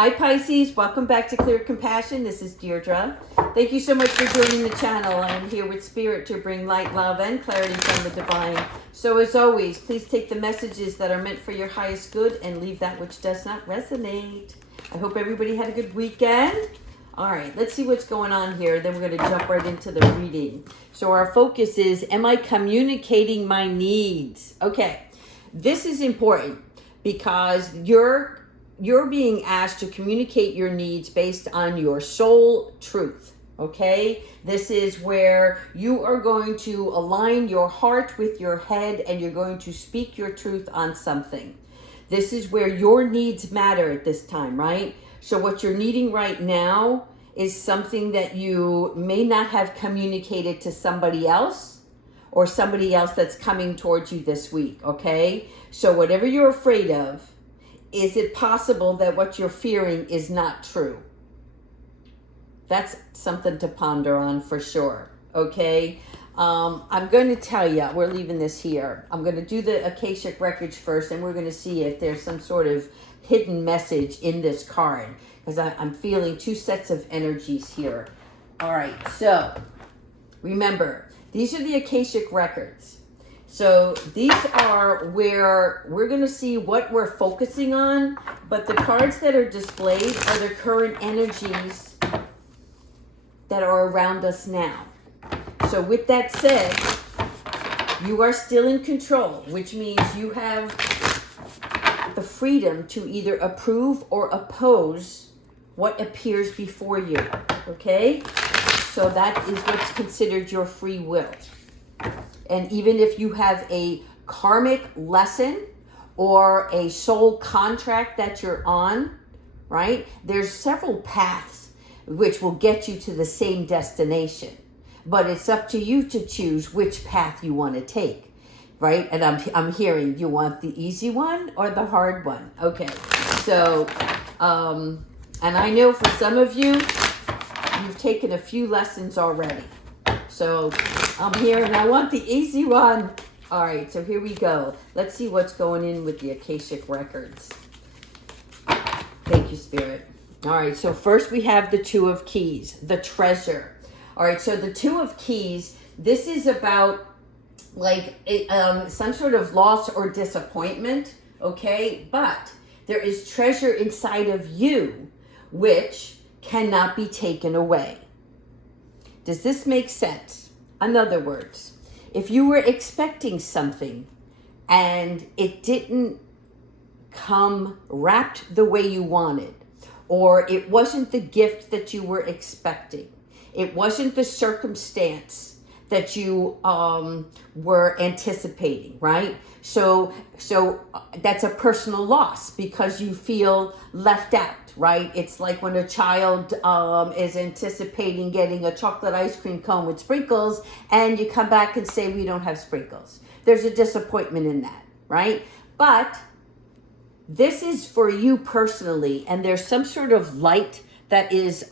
Hi Pisces, welcome back to Clear Compassion. This is Deirdre. Thank you so much for joining the channel. I am here with Spirit to bring light, love, and clarity from the divine. So as always, please take the messages that are meant for your highest good and leave that which does not resonate. I hope everybody had a good weekend. All right, let's see what's going on here. Then we're going to jump right into the reading. So our focus is, am I communicating my needs? Okay, this is important because you're being asked to communicate your needs based on your soul truth, okay? This is where you are going to align your heart with your head and you're going to speak your truth on something. This is where your needs matter at this time, right? So what you're needing right now is something that you may not have communicated to somebody else or somebody else that's coming towards you this week, okay? So whatever you're afraid of, is it possible that what you're fearing is not true? That's something to ponder on for sure, okay? I'm going to tell you, we're leaving this here. I'm going to do the Akashic records first, and we're going to see if there's some sort of hidden message in this card, because I'm feeling two sets of energies here. All right, so remember, these are the Akashic records. So these are where we're going to see what we're focusing on, but the cards that are displayed are the current energies that are around us now. So with that said, you are still in control, which means you have the freedom to either approve or oppose what appears before you, okay? So that is what's considered your free will. And even if you have a karmic lesson or a soul contract that you're on, right? There's several paths which will get you to the same destination. But it's up to you to choose which path you want to take, right? And I'm hearing you want the easy one or the hard one. Okay. So, and I know for some of you, you've taken a few lessons already. So I'm here and I want the easy one. All right, so here we go. Let's see what's going in with the Akashic records. Thank you, Spirit. All right, so first we have the Two of Keys, the treasure. All right, so the Two of Keys, this is about like some sort of loss or disappointment, okay? But there is treasure inside of you which cannot be taken away. Does this make sense? In other words, if you were expecting something and it didn't come wrapped the way you wanted, or it wasn't the gift that you were expecting, it wasn't the circumstance that you were anticipating, right? So that's a personal loss because you feel left out, right? It's like when a child is anticipating getting a chocolate ice cream cone with sprinkles and you come back and say, we don't have sprinkles. There's a disappointment in that, right? But this is for you personally, and there's some sort of light that is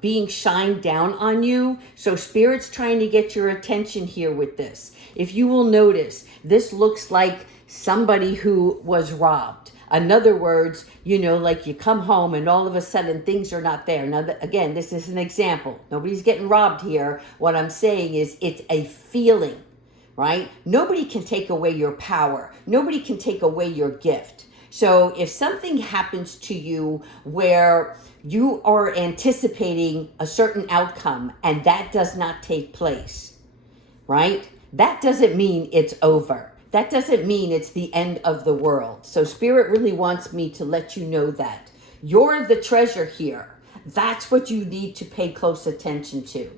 being shined down on you. So Spirit's trying to get your attention here with this. If you will notice, this looks like somebody who was robbed. In other words, you know, like you come home and all of a sudden things are not there. Now, again, this is an example. Nobody's getting robbed here. What I'm saying is it's a feeling, right? Nobody can take away your power. Nobody can take away your gift. So if something happens to you where you are anticipating a certain outcome and that does not take place, right? That doesn't mean it's over. That doesn't mean it's the end of the world. So Spirit really wants me to let you know that you're the treasure here. That's what you need to pay close attention to.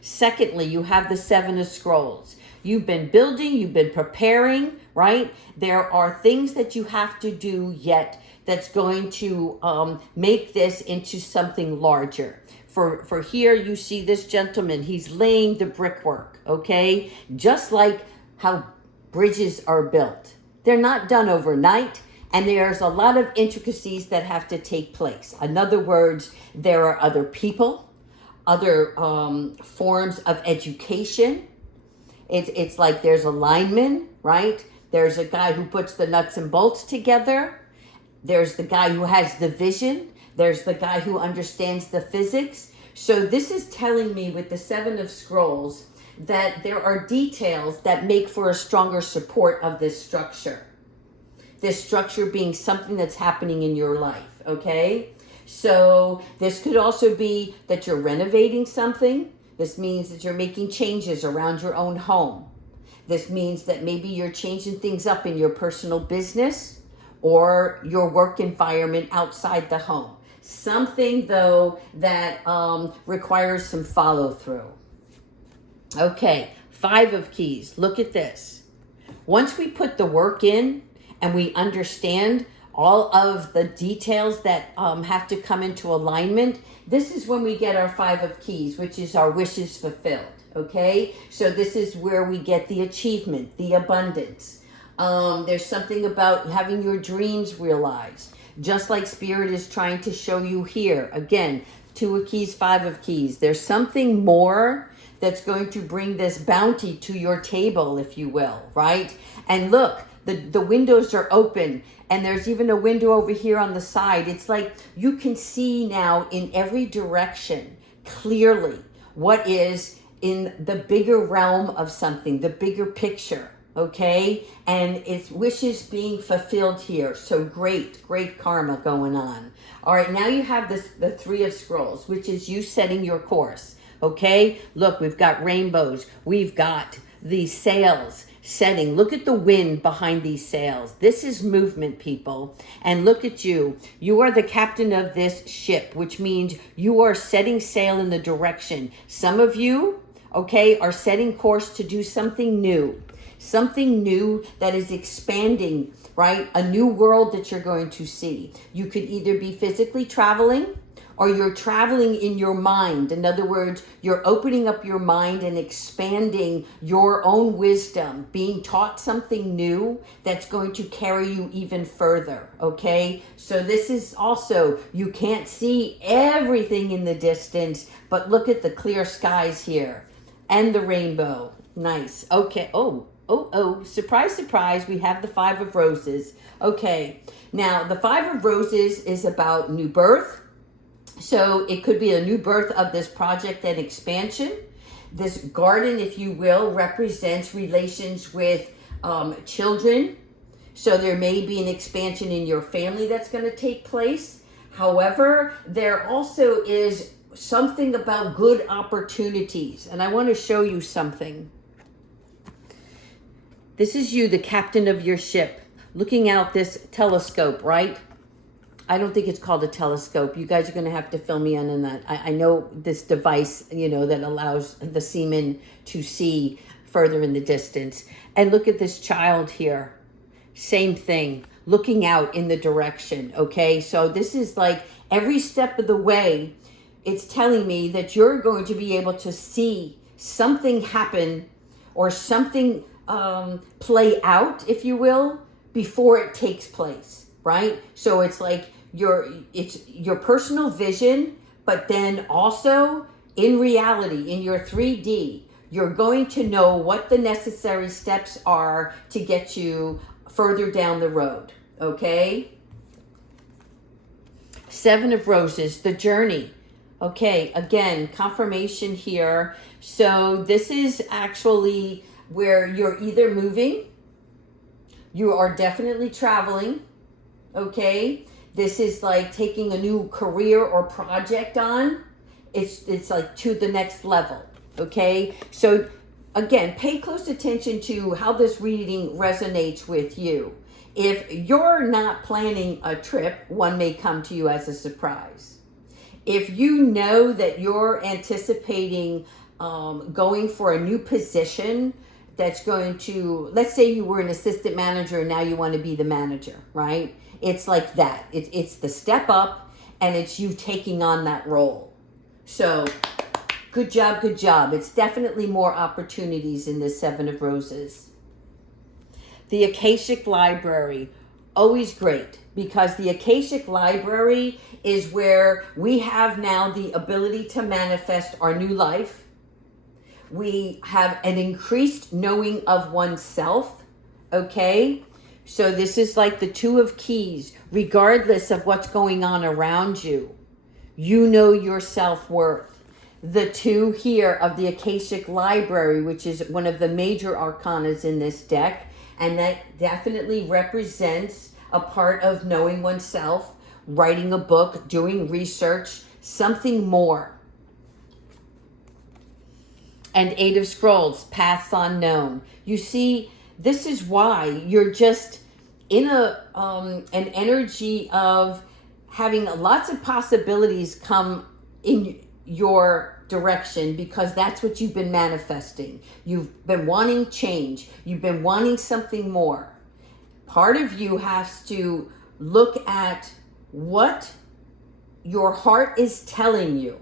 Secondly, you have the Seven of Scrolls. You've been building, you've been preparing, right? There are things that you have to do yet that's going to make this into something larger. For here, you see this gentleman, he's laying the brickwork, okay? Just like how bridges are built. They're not done overnight, and there's a lot of intricacies that have to take place. In other words, there are other people, other forms of education. It's like there's a lineman, right? There's a guy who puts the nuts and bolts together. There's the guy who has the vision. There's the guy who understands the physics. So this is telling me with the Seven of Scrolls that there are details that make for a stronger support of this structure. This structure being something that's happening in your life, okay? So this could also be that you're renovating something. This means that you're making changes around your own home. This means that maybe you're changing things up in your personal business or your work environment outside the home. Something, though, that requires some follow through. Okay, Five of Keys. Look at this. Once we put the work in and we understand all of the details that have to come into alignment, this is when we get our Five of Keys, which is our wishes fulfilled, okay? So this is where we get the achievement, the abundance. There's something about having your dreams realized, just like Spirit is trying to show you here. Again, Two of Keys, Five of Keys. There's something more that's going to bring this bounty to your table, if you will, right? And look, the windows are open, and there's even a window over here on the side. It's like you can see now in every direction clearly what is in the bigger realm of something, the bigger picture, okay? And it's wishes being fulfilled here. So great karma going on. All right, now you have the Three of Scrolls, which is you setting your course, okay? Look, we've got rainbows. We've got these sails setting. Look at the wind behind these sails. This is movement, people. And look at you. You are the captain of this ship, which means you are setting sail in the direction. Some of you, okay, are setting course to do something new. Something new that is expanding, right? A new world that you're going to see. You could either be physically traveling, or you're traveling in your mind. In other words, you're opening up your mind and expanding your own wisdom, being taught something new that's going to carry you even further, okay? So this is also, you can't see everything in the distance, but look at the clear skies here and the rainbow. Nice. Okay. Oh, surprise, surprise, we have the Five of Roses. Okay, now the Five of Roses is about new birth. So it could be a new birth of this project and expansion. This garden, if you will, represents relations with children. So there may be an expansion in your family that's going to take place. However, there also is something about good opportunities. And I want to show you something. This is you, the captain of your ship, looking out this telescope, right? I don't think it's called a telescope. You guys are going to have to fill me in on that. I know this device, that allows the seaman to see further in the distance. And look at this child here. Same thing, looking out in the direction, okay? So this is like every step of the way, it's telling me that you're going to be able to see something happen or something play out, if you will, before it takes place, right? So it's like it's your personal vision, but then also in reality, in your 3D, you're going to know what the necessary steps are to get you further down the road, okay? Seven of Roses, the journey. Okay, again, confirmation here. So this is actually where you're either moving, you are definitely traveling, okay? This is like taking a new career or project on. It's like to the next level, okay? So again, pay close attention to how this reading resonates with you. If you're not planning a trip, one may come to you as a surprise. If you know that you're anticipating going for a new position that's going to, let's say you were an assistant manager and now you want to be the manager, right? It's like that. It's the step up, and it's you taking on that role. So good job, good job. It's definitely more opportunities in the Seven of Roses. The Akashic Library, always great, because the Akashic Library is where we have now the ability to manifest our new life. We have an increased knowing of oneself, okay? So this is like the Two of Keys, regardless of what's going on around you. You know your self-worth. The 2 here of the Akashic Library, which is one of the major arcanas in this deck, and that definitely represents a part of knowing oneself, writing a book, doing research, something more. And 8 of Scrolls, paths unknown. You see, this is why you're just in an energy of having lots of possibilities come in your direction, because that's what you've been manifesting. You've been wanting change. You've been wanting something more. Part of you has to look at what your heart is telling you,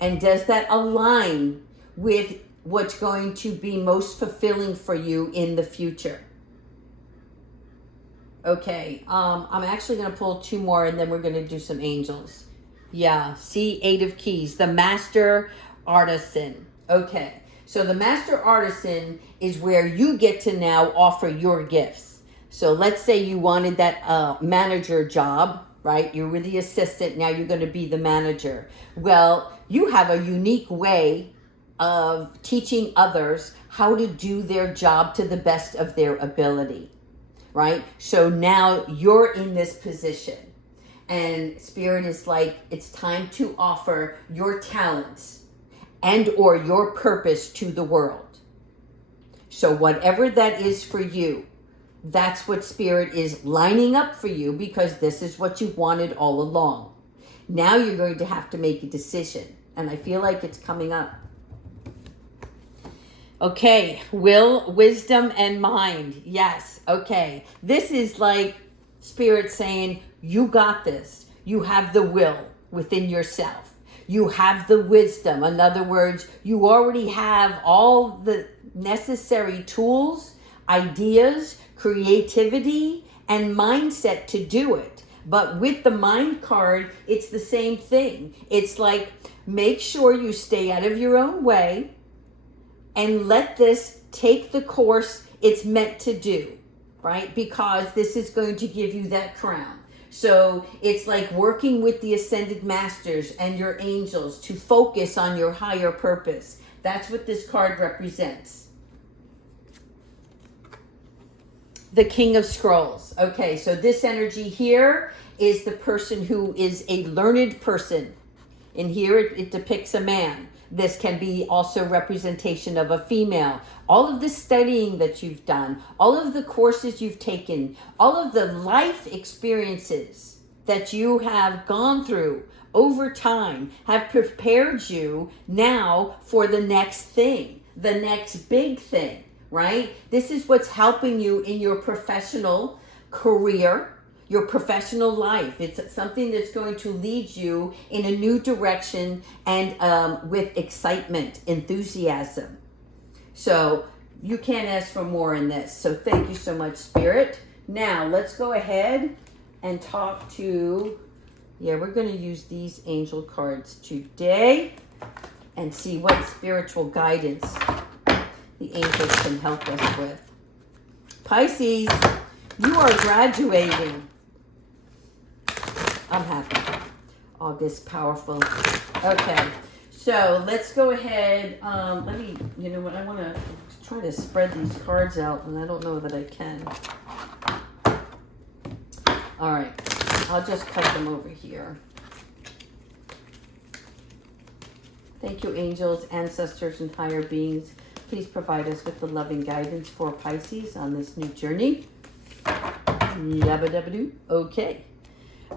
and does that align with what's going to be most fulfilling for you in the future. Okay, I'm actually going to pull 2 more, and then we're going to do some angels. Yeah, see, 8 of Keys, the Master Artisan. Okay, so the Master Artisan is where you get to now offer your gifts. So let's say you wanted that manager job, right? You were the assistant, now you're going to be the manager. Well, you have a unique way of teaching others how to do their job to the best of their ability, right? So now you're in this position, and Spirit is like, it's time to offer your talents and or your purpose to the world. So whatever that is for you, that's what Spirit is lining up for you, because this is what you wanted all along. Now you're going to have to make a decision, and I feel like it's coming up. Okay, will, wisdom, and mind. Yes, okay. This is like Spirit saying, you got this. You have the will within yourself. You have the wisdom. In other words, you already have all the necessary tools, ideas, creativity, and mindset to do it. But with the mind card, it's the same thing. It's like, make sure you stay out of your own way and let this take the course it's meant to do, right? Because this is going to give you that crown. So it's like working with the ascended masters and your angels to focus on your higher purpose. That's what this card represents. The King of Scrolls. Okay, so this energy here is the person who is a learned person. And here it depicts a man. This can be also representation of a female. All of the studying that you've done, all of the courses you've taken, all of the life experiences that you have gone through over time have prepared you now for the next thing, the next big thing, right? This is what's helping you in your professional career, your professional life. It's something that's going to lead you in a new direction and with excitement, enthusiasm. So you can't ask for more in this. So thank you so much, Spirit. Now let's go ahead and talk to, we're going to use these angel cards today and see what spiritual guidance the angels can help us with. Pisces, you are graduating. I'm happy. August, powerful. Okay, so let's go ahead. Let me, you know what, I want to try to spread these cards out, and I don't know that I can. All right, I'll just cut them over here. Thank you, angels, ancestors, and higher beings. Please provide us with the loving guidance for Pisces on this new journey. Yabba-dabba-doo. Okay.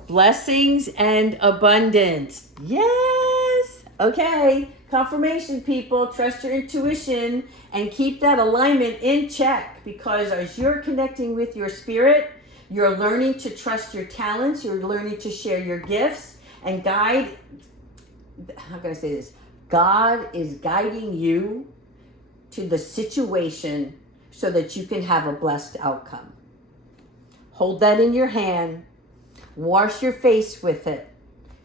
Blessings and abundance. Yes. Okay. Confirmation, people. Trust your intuition and keep that alignment in check, because as you're connecting with your spirit, you're learning to trust your talents. You're learning to share your gifts and guide. How can I say this? God is guiding you to the situation so that you can have a blessed outcome. Hold that in your hand. Wash your face with it.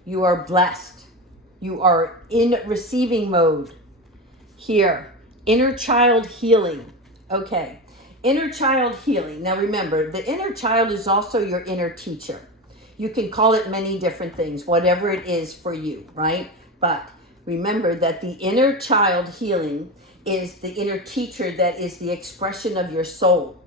You are blessed. You are in receiving mode. Here, inner child healing. Okay, inner child healing. Now remember, the inner child is also your inner teacher. You can call it many different things, whatever it is for you, right? But remember that the inner child healing is the inner teacher that is the expression of your soul.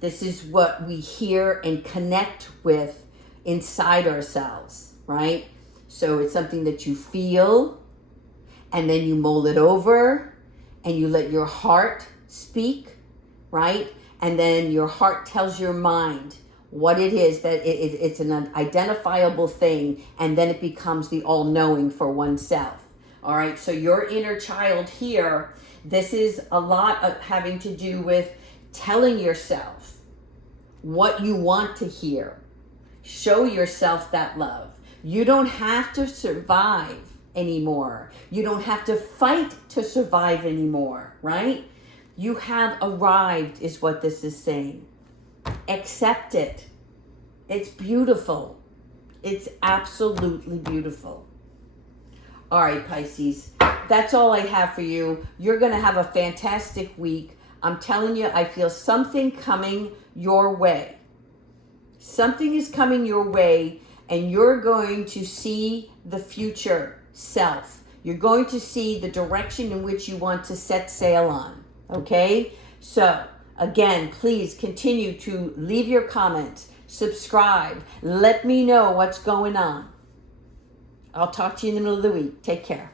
This is what we hear and connect with inside ourselves, right? So it's something that you feel, and then you mull it over, and you let your heart speak, right? And then your heart tells your mind what it is, that it's an identifiable thing, and then it becomes the all-knowing for oneself. All right, so your inner child here, this is a lot of having to do with telling yourself what you want to hear. Show yourself that love. You don't have to survive anymore. You don't have to fight to survive anymore, right? You have arrived, is what this is saying. Accept it. It's beautiful. It's absolutely beautiful. All right, Pisces, that's all I have for you. You're going to have a fantastic week. I'm telling you, I feel something coming your way. Something is coming your way, and you're going to see the future self. You're going to see the direction in which you want to set sail on. Okay? So, again, please continue to leave your comments, subscribe, let me know what's going on. I'll talk to you in the middle of the week. Take care.